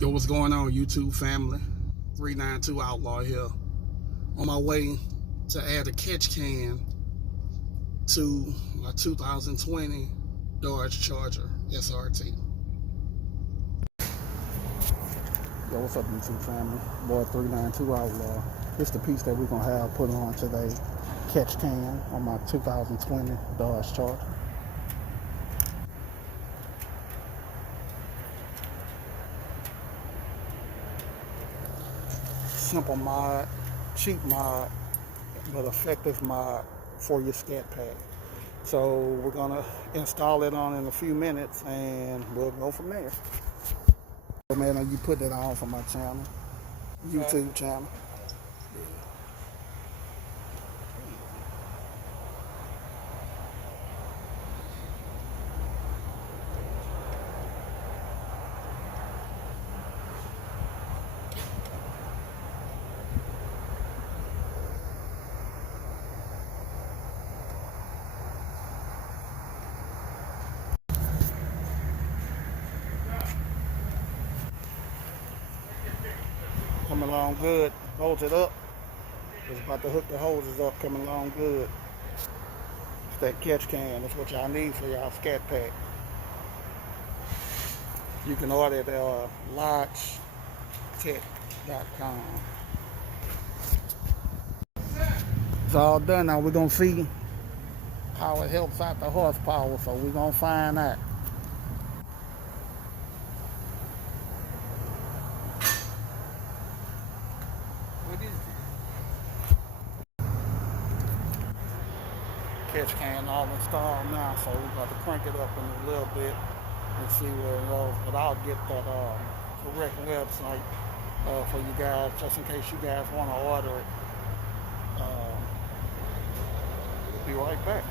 Yo, what's going on, YouTube family? 392 Outlaw here. On my way to add a catch can to my 2020 Dodge Charger SRT. Yo, what's up, YouTube family? Boy, 392 Outlaw. This is the piece that we're going to have put on today. Catch can on my 2020 Dodge Charger. Simple mod, cheap mod, but effective mod for your Scatpack. So we're gonna install it on in a few minutes and we'll go from there. So man, you put that on for my channel, YouTube channel. Coming along good. Holds it up. It's about to hook the hoses up. Coming along good. It's that catch can. That's what y'all need for y'all Scatpack. You can order it at lodgetech.com. It's all done now. We're gonna see how it helps out the horsepower. So we're gonna find out. Catch can all installed now, so we're about to crank it up in a little bit and see where it goes. But I'll get that correct website for you guys, just in case you guys want to order it. Be right back.